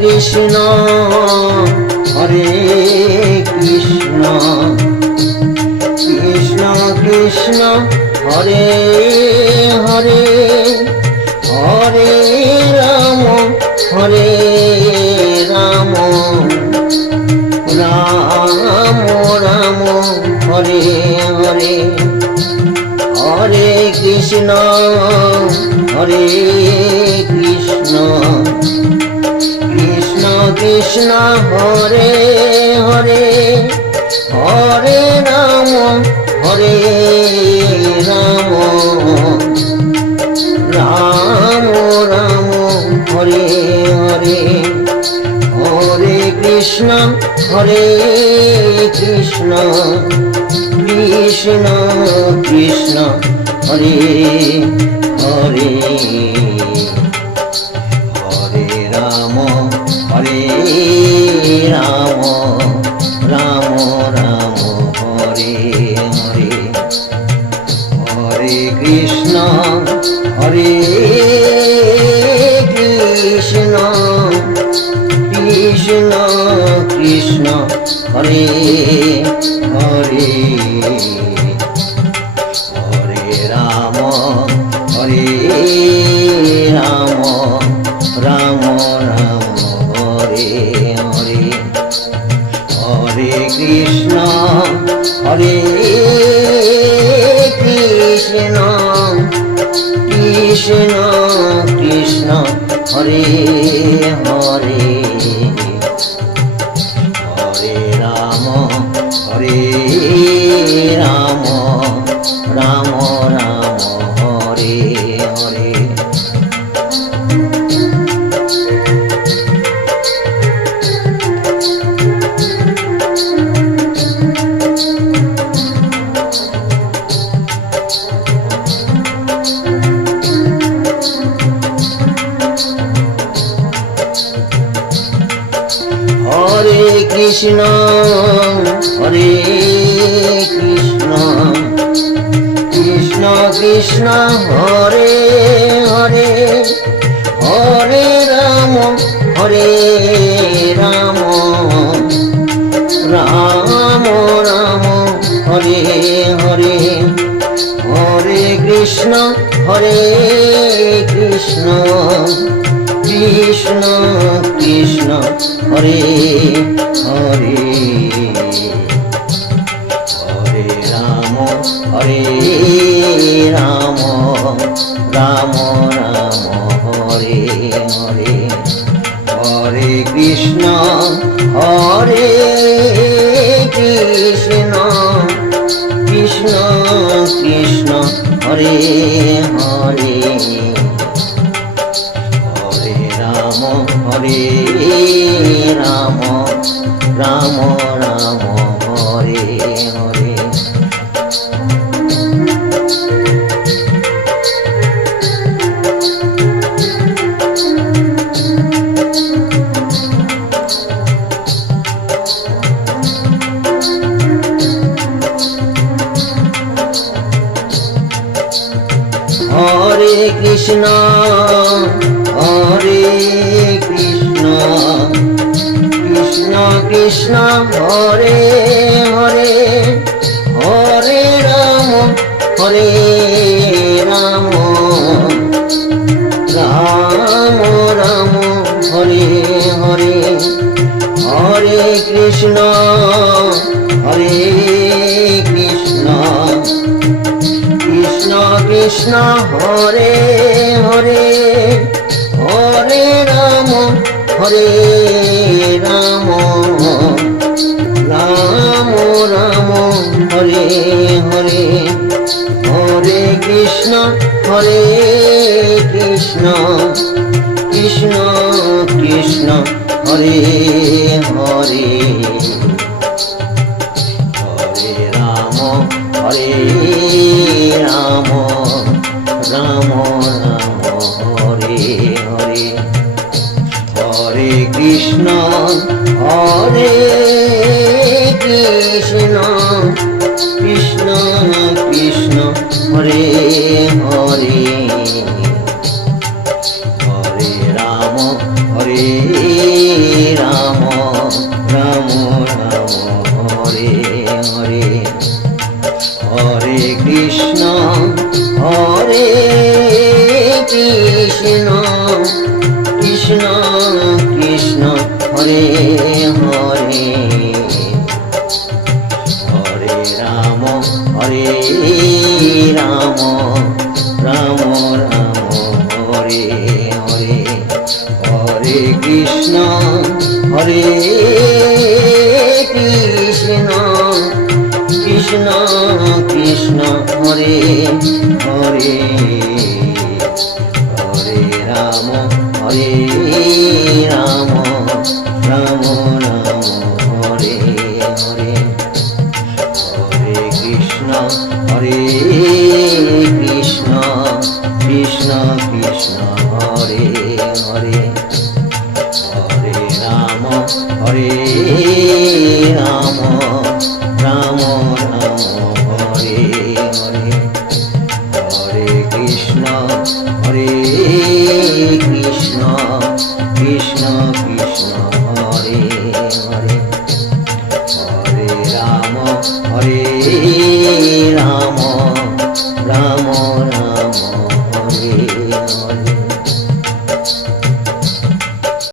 Krishna Hare Krishna Krishna Krishna Hare Hare Hare Ram Ram Ram Hare Hare Hare Krishna Hare Krishna Krishna Krishna Hare Hare Hare Ram Ram Ram Hare Hare Hare Krishna Krishna Krishna Hare Hare Hare Ram Ram Ram Hare Hare Hare Krishna Krishna Krishna Krishna Hare Hare Hare Ram Ram Ram Hare Hare Hare Krishna Krishna Krishna Krishna Hare Hare Hare Ram Ram Ram Hare Hare Hare Krishna Krishna Krishna Hare Hare Hare Ram Ram Ram Hare Hare Hare Krishna Krishna Krishna Krishna Hare Hare Hare Ram Ram Ram Hare Hare Hare Krishna Krishna Krishna Krishna Hare Hare Ram Hare Ram Ram Ram Hare Hare. Hare Krishna Hare Krishna Krishna Krishna Hare Hare Hare Ram Ram Ram Hare Hare Hare Krishna Hare Krishna Krishna Krishna Hare Hare Hare Ram Ram Ram Hare Hare Hare Krishna Krishna Krishna Krishna Hare Hare Hare Ram Ram Ram Hare Hare Hare Krishna Krishna Krishna Krishna Hare Hare Hare Ram Ram Ram Hare Hare Hare Krishna Krishna Krishna Krishna Hare Hare Hare Ram Ram Ram Hare Hare Hare Krishna Krishna Krishna Krishna Hare Hare Hare Ram Ram Ram Ram Hare Hare Hare Krishna Krishna Krishna Krishna Hare Hare Hare Ram Ram Ram Ram Hare Hare Hare Krishna Krishna Krishna Krishna Hare Hare Hare Ram